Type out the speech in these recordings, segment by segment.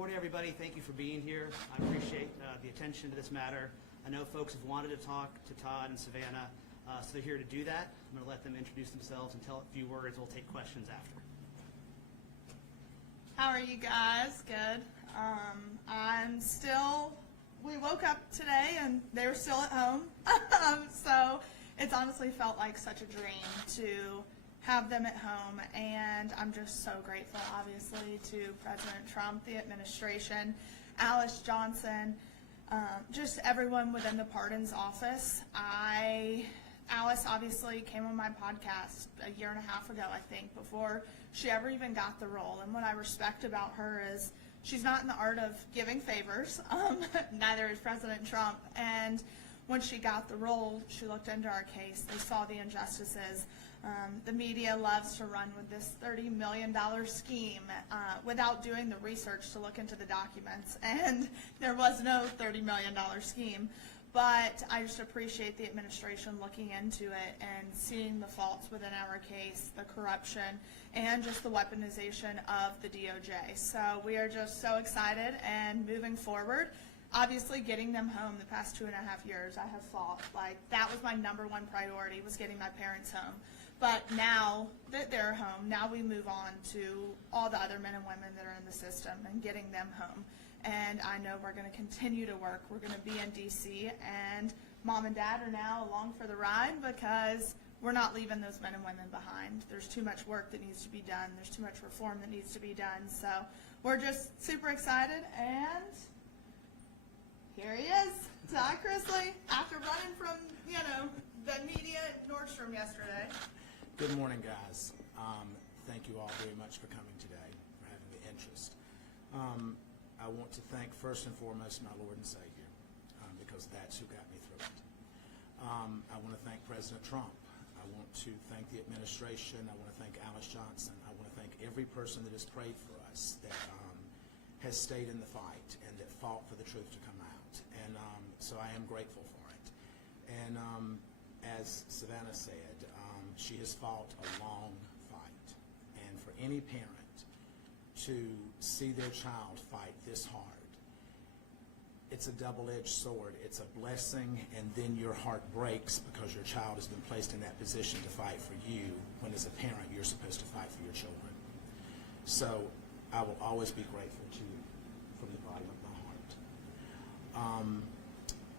morning, everybody. Thank you for being here. I appreciate the attention to this matter. I know folks have wanted to talk to Todd and Savannah, so they're here to do that. I'm going to let them introduce themselves and tell a few words. We'll take questions after. How are you guys? Good. We woke up today and they were still at home. So it's honestly felt like such a dream to have them at home, and I'm just so grateful, obviously, to President Trump, the administration, Alice Johnson, just everyone within the pardons office. Alice obviously came on my podcast a year and a half ago, I think, before she ever even got the role. And what I respect about her is she's not in the art of giving favors. Neither is President Trump. And when she got the role, she looked into our case. They saw the injustices. The media loves to run with this $30 million scheme without doing the research to look into the documents. And there was no $30 million scheme. But I just appreciate the administration looking into it and seeing the faults within our case, the corruption, and just the weaponization of the DOJ. So we are just so excited and moving forward. Obviously, getting them home the past 2.5 years, I have fought. Like, that was my #1 priority, was getting my parents home. But now that they're home, now we move on to all the other men and women that are in the system and getting them home. And I know we're going to continue to work. We're going to be in D.C., and Mom and Dad are now along for the ride because we're not leaving those men and women behind. There's too much work that needs to be done. There's too much reform that needs to be done. So we're just super excited, and here he is, Todd Chrisley, after running from, the media at Nordstrom yesterday. Good morning, guys. Thank you all very much for coming today, for having the interest. I want to thank first and foremost my Lord and Savior, because that's who got me through it. I want to thank President Trump. I want to thank the administration. I want to thank Alice Johnson. I want to thank every person that has prayed for us, that has stayed in the fight and that fought for the truth to come out. And so I am grateful for it. And as Savannah said, she has fought a long fight. And for any parent to see their child fight this hard, it's a double-edged sword. It's a blessing, and then your heart breaks because your child has been placed in that position to fight for you, when as a parent you're supposed to fight for your children. So I will always be grateful to you from the bottom of my heart.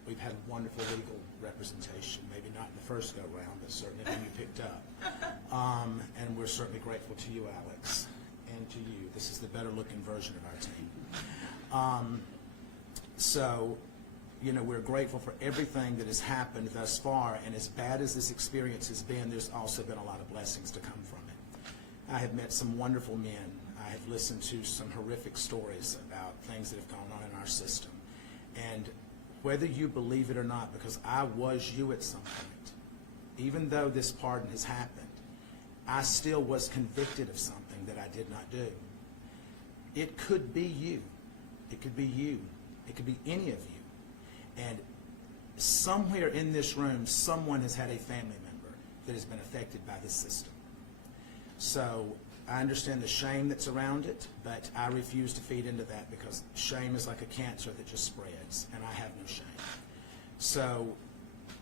We've had wonderful legal representation, maybe not in the first go-round, but certainly when you picked up. And we're certainly grateful to you, Alex, and to you. This is the better-looking version of our team. So, we're grateful for everything that has happened thus far, and as bad as this experience has been, there's also been a lot of blessings to come from it. I have met some wonderful men. I have listened to some horrific stories about things that have gone on in our system. And whether you believe it or not, because I was you at some point, even though this pardon has happened, I still was convicted of something that I did not do. It could be you. It could be you. It could be any of you. And somewhere in this room, someone has had a family member that has been affected by this system. So I understand the shame that's around it, but I refuse to feed into that, because shame is like a cancer that just spreads, and I have no shame. So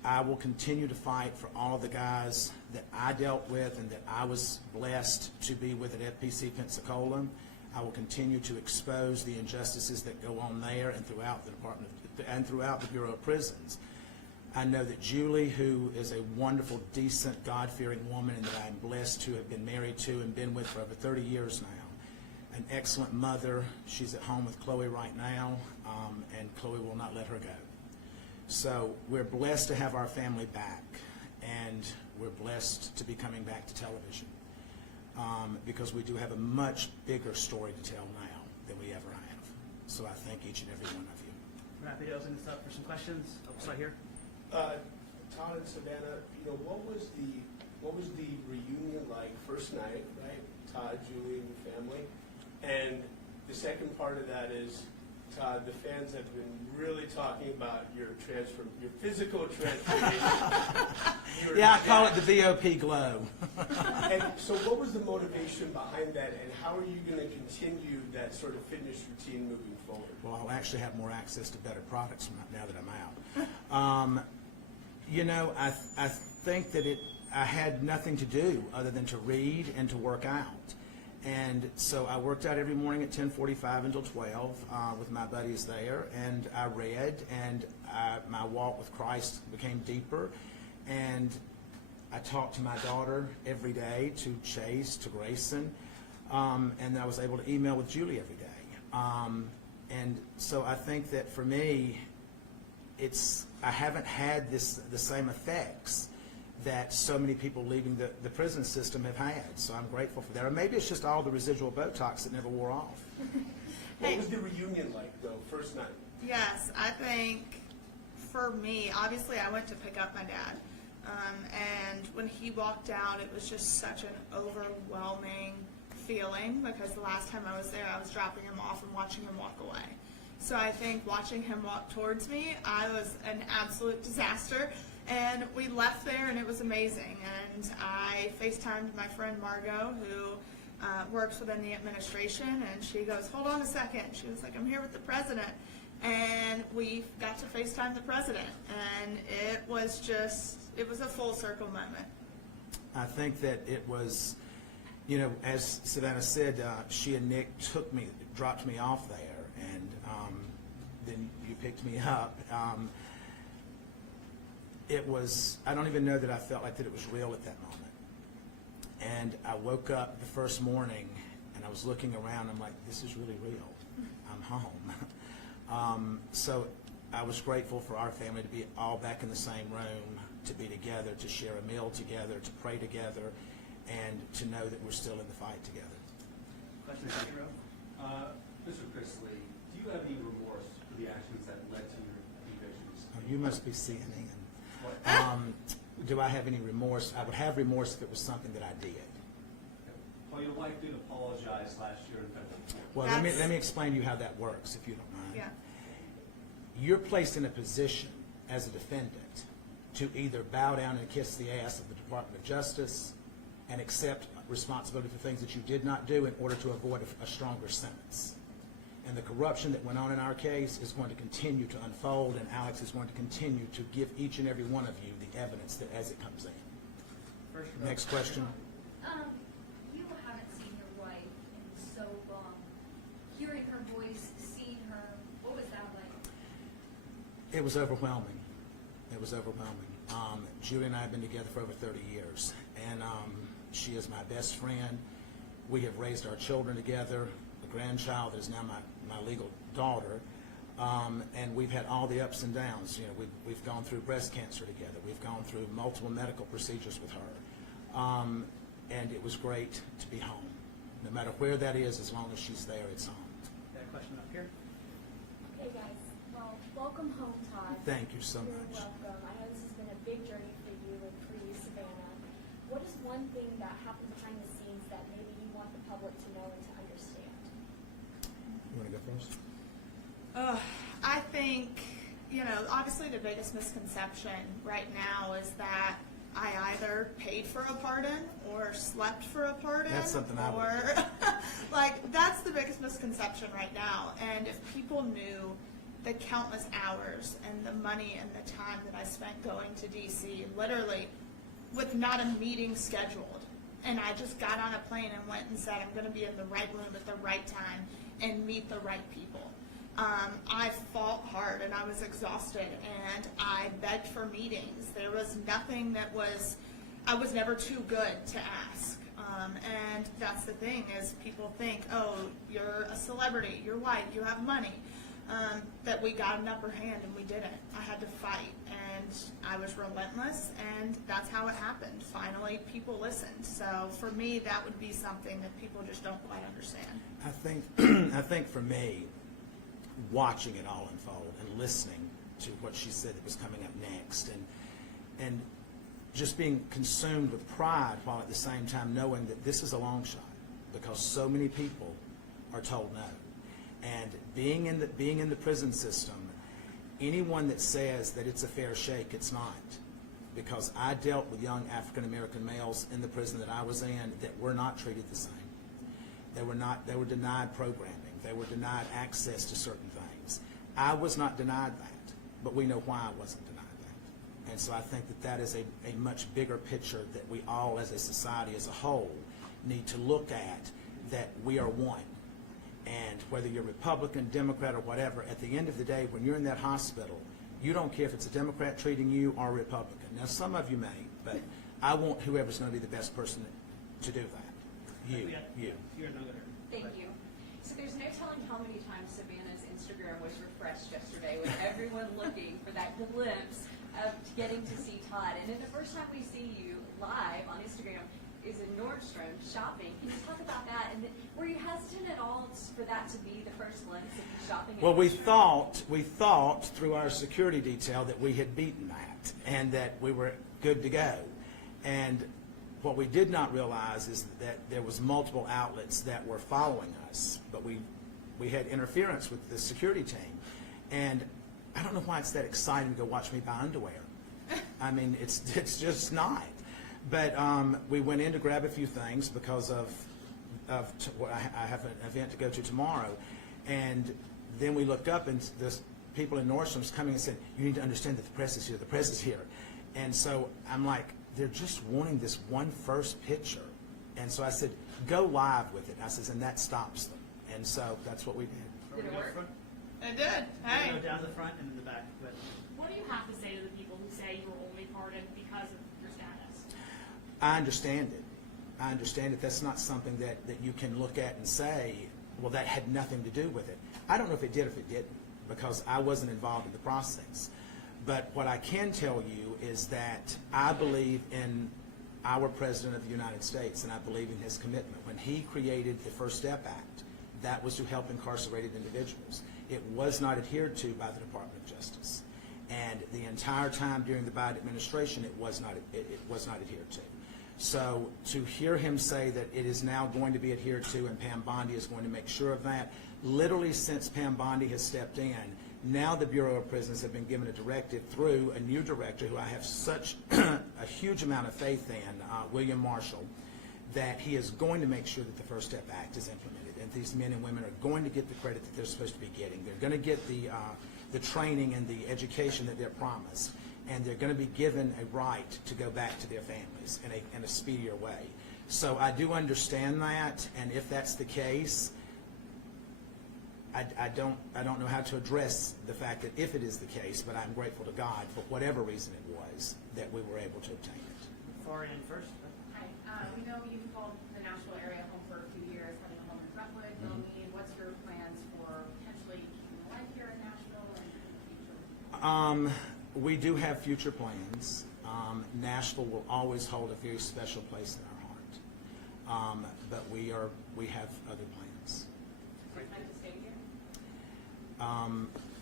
I will continue to fight for all of the guys that I dealt with and that I was blessed to be with at FPC Pensacola. I will continue to expose the injustices that go on there and throughout the department and throughout the Bureau of Prisons. I know that Julie, who is a wonderful, decent, God-fearing woman, and that I'm blessed to have been married to and been with for over 30 years now, an excellent mother. She's at home with Chloe right now, and Chloe will not let her go. So we're blessed to have our family back, and we're blessed to be coming back to television, because we do have a much bigger story to tell now than we ever have. So I thank each and every one of you. We're happy to open this up for some questions. Oh, right here. Todd and Savannah, what was the reunion like first night, right? Todd, Julie, and your family. And the second part of that is, Todd, the fans have been really talking about your physical transformation. Yeah, I call it the VOP glow. And so what was the motivation behind that, and how are you going to continue that sort of fitness routine moving forward? Well, I'll actually have more access to better products now that I'm out. You know, I think that I had nothing to do other than to read and to work out. And so I worked out every morning at 10:45 until 12 with my buddies there, and I read, and my walk with Christ became deeper, and I talked to my daughter every day, to Chase, to Grayson, and I was able to email with Julie every day. And so I think that for me, I haven't had the same effects that so many people leaving the prison system have had. So I'm grateful for that. Or maybe it's just all the residual Botox that never wore off. What was the reunion like, though, first night? Yes, I think for me, obviously I went to pick up my dad. And when he walked out, it was just such an overwhelming feeling, because the last time I was there, I was dropping him off and watching him walk away. So I think watching him walk towards me, I was an absolute disaster. And we left there, and it was amazing. And I FaceTimed my friend Margot, who works within the administration, and she goes, "Hold on a second." She was like, "I'm here with the president." And we got to FaceTime the president, and it was a full circle moment. I think that it was, you know, as Savannah said, she and Nick dropped me off there, and then you picked me up. It was, I don't even know that I felt like that it was real at that moment. And I woke up the first morning, and I was looking around, I'm like, this is really real. I'm home. So I was grateful for our family to be all back in the same room, to be together, to share a meal together, to pray together, and to know that we're still in the fight together. Question, second row? Mr. Chrisley, do you have any remorse for the actions that led to your convictions? Oh, you must be CNN. What? Do I have any remorse? I would have remorse if it was something that I did. Well, your wife did apologize last year in federal court. Well, let me explain to you how that works, if you don't mind. Yeah. You're placed in a position as a defendant to either bow down and kiss the ass of the Department of Justice and accept responsibility for things that you did not do in order to avoid a stronger sentence. And the corruption that went on in our case is going to continue to unfold, and Alex is going to continue to give each and every one of you the evidence that as it comes in. First row. Next question. You haven't seen your wife in so long. Hearing her voice, seeing her, what was that like? It was overwhelming. It was overwhelming. Julie and I have been together for over 30 years, and she is my best friend. We have raised our children together. The grandchild is now my legal daughter, and we've had all the ups and downs. You know, we've gone through breast cancer together. We've gone through multiple medical procedures with her, and it was great to be home. No matter where that is, as long as she's there, it's home. Got a question up here? Hey guys, well, welcome home, Todd. Thank you so You're much. welcome. I know this has been a big journey for you and for you, Savannah. What is one thing that happened behind the scenes that maybe you want the public to know and to understand? You want to go first? I think, you know, obviously the biggest misconception right now is that I either paid for a pardon or slept for a pardon. That's something I would or like, that's the biggest misconception right now. And if people knew the countless hours and the money and the time that I spent going to DC, literally with not a meeting scheduled, and I just got on a plane and went and said, I'm going to be in the right room at the right time and meet the right people. I fought hard and I was exhausted, and I begged for meetings. There was nothing that I was never too good to ask. And that's the thing, is people think, oh, you're a celebrity, you're white, you have money. That we got an upper hand, and we didn't. I had to fight, and I was relentless, and that's how it happened. Finally, people listened. So for me, that would be something that people just don't quite understand. I think for me, watching it all unfold and listening to what she said that was coming up next, and just being consumed with pride while at the same time knowing that this is a long shot, because so many people are told no. And being in the prison system, anyone that says that it's a fair shake, it's not. Because I dealt with young African-American males in the prison that I was in that were not treated the same. They were denied programming. They were denied access to certain things. I was not denied that, but we know why I wasn't denied that. And so I think that that is a much bigger picture that we all as a society as a whole need to look at, that we are one. And whether you're Republican, Democrat, or whatever, at the end of the day, when you're in that hospital, you don't care if it's a Democrat treating you or a Republican. Now, some of you may, but I want whoever's going to be the best person to do that. You. You're another. Thank you. So there's no telling how many times Savannah's Instagram was refreshed yesterday with everyone looking for that glimpse of getting to see Todd. And then the first time we see you live on Instagram is in Nordstrom shopping. Can you talk about that? And were you hesitant at all for that to be the first glimpse of you shopping at Well, we Nordstrom? thought through our security detail that we had beaten that and that we were good to go. And what we did not realize is that there was multiple outlets that were following us, but we had interference with the security team. And I don't know why it's that exciting to go watch me buy underwear. I mean, it's just not. But we went in to grab a few things because of what I have an event to go to tomorrow. And then we looked up and this people in Nordstrom's coming and said, you need to understand that the press is here, the press is here. And so I'm like, they're just wanting this one first picture. And so I said, go live with it. I says, and that stops them. And so that's what we did. Did it work? It did. Hey. Go down the front and in the back. But What do you have to say to the people who say you were only pardoned because of your status? I understand it. I understand it. That's not something that you can look at and say, well, that had nothing to do with it. I don't know if it did or if it didn't, because I wasn't involved in the process. But what I can tell you is that I believe in our President of the United States, and I believe in his commitment. When he created the First Step Act, that was to help incarcerated individuals. It was not adhered to by the Department of Justice. And the entire time during the Biden administration, it was not adhered to. So to hear him say that it is now going to be adhered to and Pam Bondi is going to make sure of that, literally since Pam Bondi has stepped in, now the Bureau of Prisons have been given a directive through a new director who I have such a huge amount of faith in, William Marshall, that he is going to make sure that the First Step Act is implemented, and these men and women are going to get the credit that they're supposed to be getting. They're going to get the training and the education that they're promised, and they're going to be given a right to go back to their families in a speedier way. So I do understand that, and if that's the case, I don't know how to address the fact that if it is the case, but I'm grateful to God for whatever reason it was that we were able to obtain it. far in first. Hi, we know you've called the Nashville area home for a few years, having a home in Brentwood, Wilmington. What's your plans for potentially keeping a life here in Nashville and in the future? We do have future plans. Nashville will always hold a very special place in our heart. But we have other plans. Do you plan to stay here?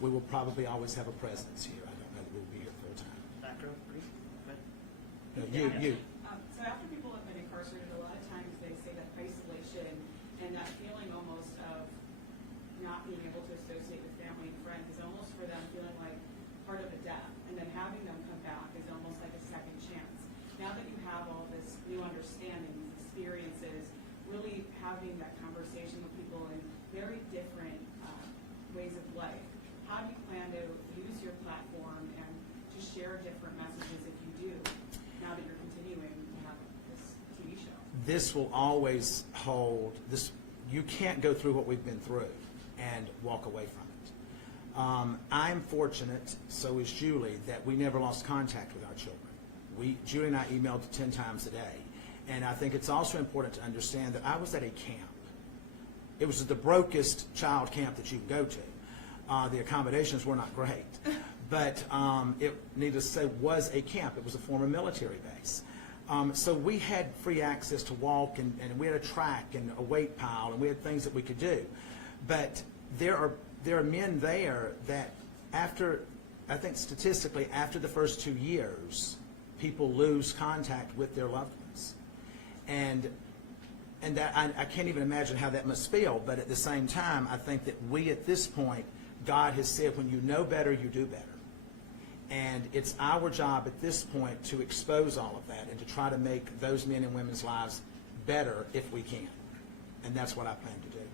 We will probably always have a presence here. I don't know that we'll be here full time. Back row, please. Go ahead. No, you. So after people have been incarcerated, a lot of times they say that isolation and that feeling almost of not being able to associate with family and friends is almost for them feeling like part of a death. And then having them come back is almost like a second chance. Now that you have all this new understanding, these experiences, really having that conversation with people in very different ways of life, how do you plan to use your platform and to share different messages if you do, now that you're continuing to have this TV show? This will always hold this. You can't go through what we've been through and walk away from it. I'm fortunate, so is Julie, that we never lost contact with our children. Julie and I emailed 10 times a day. And I think it's also important to understand that I was at a camp. It was the brokest child camp that you can go to. The accommodations were not great. But it, needless to say, was a camp. It was a former military base. So we had free access to walk, and we had a track and a weight pile, and we had things that we could do. But there are men there that after, I think statistically, after the first 2 years, people lose contact with their loved ones. And And that, I can't even imagine how that must feel, but at the same time, I think that we at this point, God has said, when you know better, you do better. And it's our job at this point to expose all of that and to try to make those men and women's lives better if we can. And that's what I plan to do.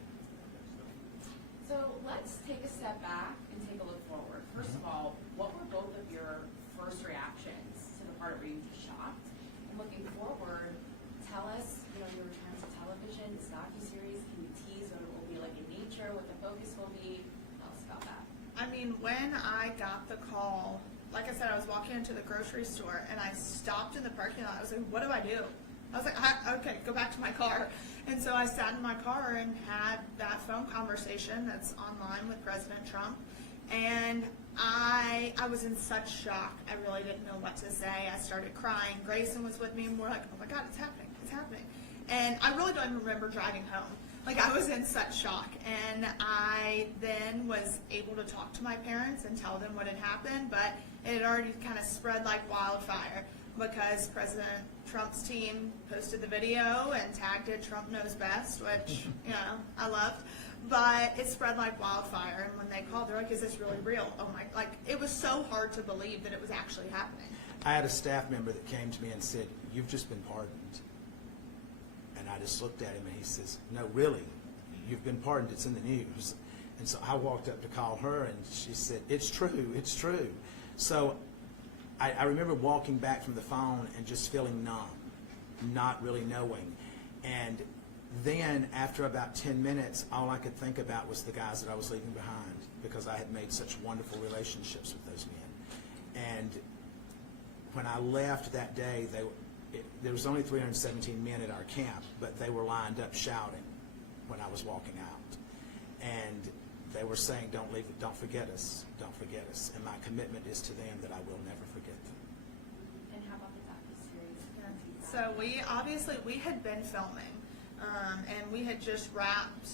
So let's take a step back and take a look forward. First of all, what were both of your first reactions to the part where you were shocked? And looking forward, tell us, your return to television, this docuseries, can you tease what it will be like in nature, what the focus will be? Tell us about that. I mean, when I got the call, like I said, I was walking into the grocery store and I stopped in the parking lot. I was like, what do I do? I was like, okay, go back to my car. And so I sat in my car and had that phone conversation that's online with President Trump. And I was in such shock. I really didn't know what to say. I started crying. Grayson was with me and we're like, oh my God, it's happening. It's happening. And I really don't even remember driving home. Like, I was in such shock. And I then was able to talk to my parents and tell them what had happened, but it had already kind of spread like wildfire because President Trump's team posted the video and tagged it Trump Knows Best, which, I loved. But it spread like wildfire. And when they called, they're like, is this really real? Oh my, like, it was so hard to believe that it was actually happening. I had a staff member that came to me and said, you've just been pardoned. And I just looked at him and he says, no, really, you've been pardoned, it's in the news. And so I walked up to call her and she said, it's true, it's true. So I remember walking back from the phone and just feeling numb, not really knowing. And then after about 10 minutes, all I could think about was the guys that I was leaving behind because I had made such wonderful relationships with those men. And when I left that day, there was only 317 men at our camp, but they were lined up shouting when I was walking out. And they were saying, don't leave it, don't forget us, don't forget us. And my commitment is to them that I will never forget them. And how about the docuseries? So we had been filming, and we had just wrapped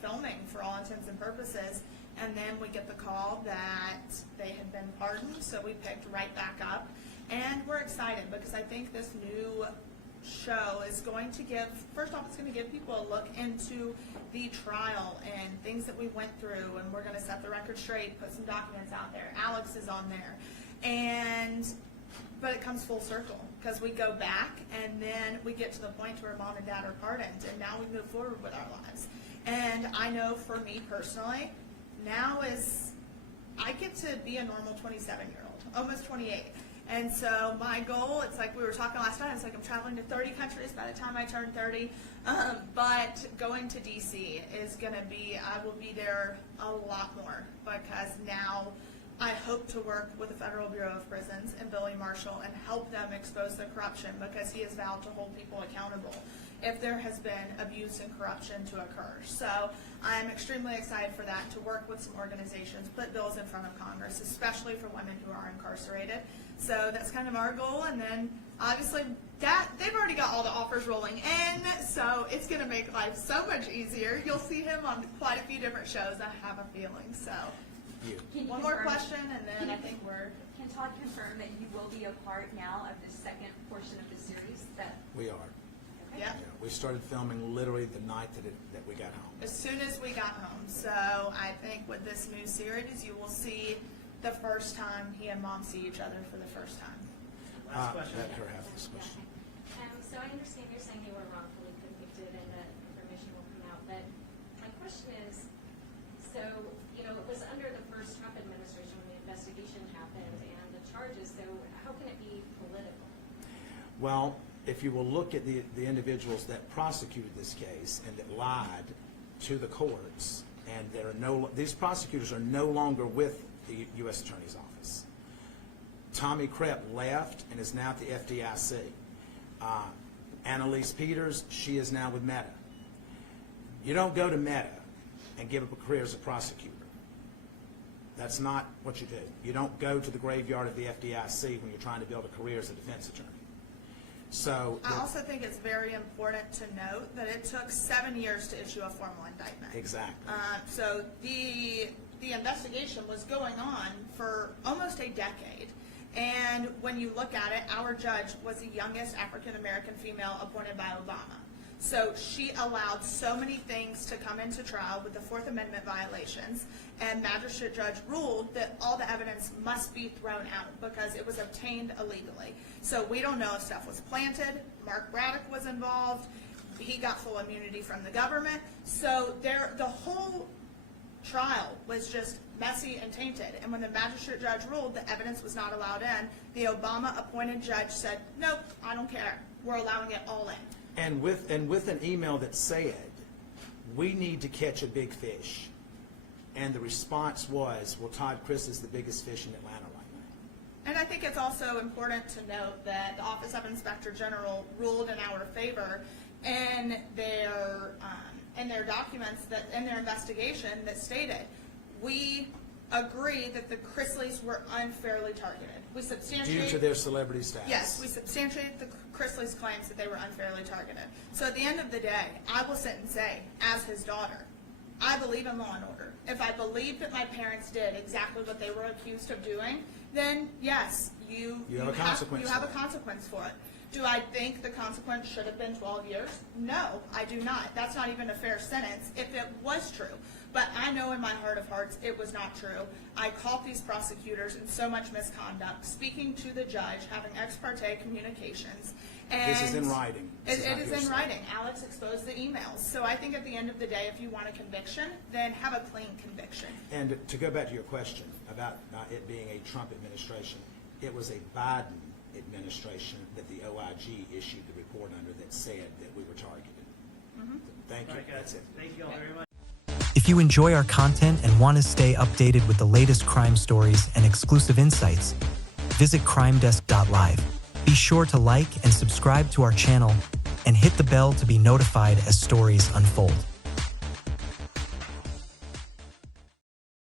filming for all intents and purposes. And then we get the call that they had been pardoned, so we picked right back up. And we're excited because I think this new show is going to give, first off, it's going to give people a look into the trial and things that we went through, and we're going to set the record straight, put some documents out there. Alex is on there. But it comes full circle because we go back and then we get to the point where mom and dad are pardoned, and now we move forward with our lives. And I know for me personally, now I get to be a normal 27-year-old, almost 28. And so my goal, it's like we were talking last night, it's like I'm traveling to 30 countries by the time I turn 30. But going to DC is going to be, I will be there a lot more because now I hope to work with the Federal Bureau of Prisons and Billy Marshall and help them expose the corruption because he has vowed to hold people accountable if there has been abuse and corruption to occur. So I'm extremely excited for that, to work with some organizations, put bills in front of Congress, especially for women who are incarcerated. So that's kind of our goal. And then obviously they've already got all the offers rolling in, so it's going to make life so much easier. You'll see him on quite a few different shows, I have a feeling. So Can you one more confirm- question and then I think we're... Can Todd confirm that you will be a part now of the second portion of the series? We are. Okay. Yeah. Yeah, we started filming literally the night that we got home. As soon as we got home. So I think with this new series, you will see the first time he and mom see each other for the first time. Last question. Let her have this question. So I understand you're saying they were wrongfully convicted and that information will come out, but my question is, so, it was under the first Trump administration when the investigation happened and the charges, so how can it be political? Well, if you will look at the individuals that prosecuted this case and that lied to the courts, and these prosecutors are no longer with the U.S. Attorney's Office. Tommy Krepp left and is now at the FDIC. Annalise Peters, she is now with Meta. You don't go to Meta and give up a career as a prosecutor. That's not what you do. You don't go to the graveyard of the FDIC when you're trying to build a career as a defense attorney. So I also think it's very important to note that it took 7 years to issue a formal indictment. Exactly. So the investigation was going on for almost a decade. And when you look at it, our judge was the youngest African-American female appointed by Obama. So she allowed so many things to come into trial with the Fourth Amendment violations, and Magistrate Judge ruled that all the evidence must be thrown out because it was obtained illegally. So we don't know if stuff was planted. Mark Braddock was involved. He got full immunity from the government. So the whole trial was just messy and tainted. And when the magistrate judge ruled the evidence was not allowed in, the Obama-appointed judge said, nope, I don't care. We're allowing it all in. And with an email that said, we need to catch a big fish. And the response was, well, Todd Chrisleys is the biggest fish in Atlanta right now. And I think it's also important to note that the Office of Inspector General ruled in our favor in their documents, that in their investigation, that stated, we agree that the Chrisleys were unfairly targeted. We substantiate Due to their celebrity status. Yes, we substantiate the Chrisleys' claims that they were unfairly targeted. So at the end of the day, I will sit and say, as his daughter, I believe in law and order. If I believe that my parents did exactly what they were accused of doing, then yes, you have a consequence. You have for a it. consequence for it. Do I think the consequence should have been 12 years? No, I do not. That's not even a fair sentence if it was true. But I know in my heart of hearts it was not true. I caught these prosecutors in so much misconduct, speaking to the judge, having ex parte communications. And This is in writing. This It not is hearsay. in writing. Alex exposed the emails. So I think at the end of the day, if you want a conviction, then have a clean conviction. And to go back to your question about it being a Trump administration, it was a Biden administration that the OIG issued the report under that said that we were targeted. Thank you. All right, guys. That's it. Thank you all very much. If you enjoy our content and want to stay updated with the latest crime stories and exclusive insights, visit crimedesk.live. Be sure to like and subscribe to our channel and hit the bell to be notified as stories unfold.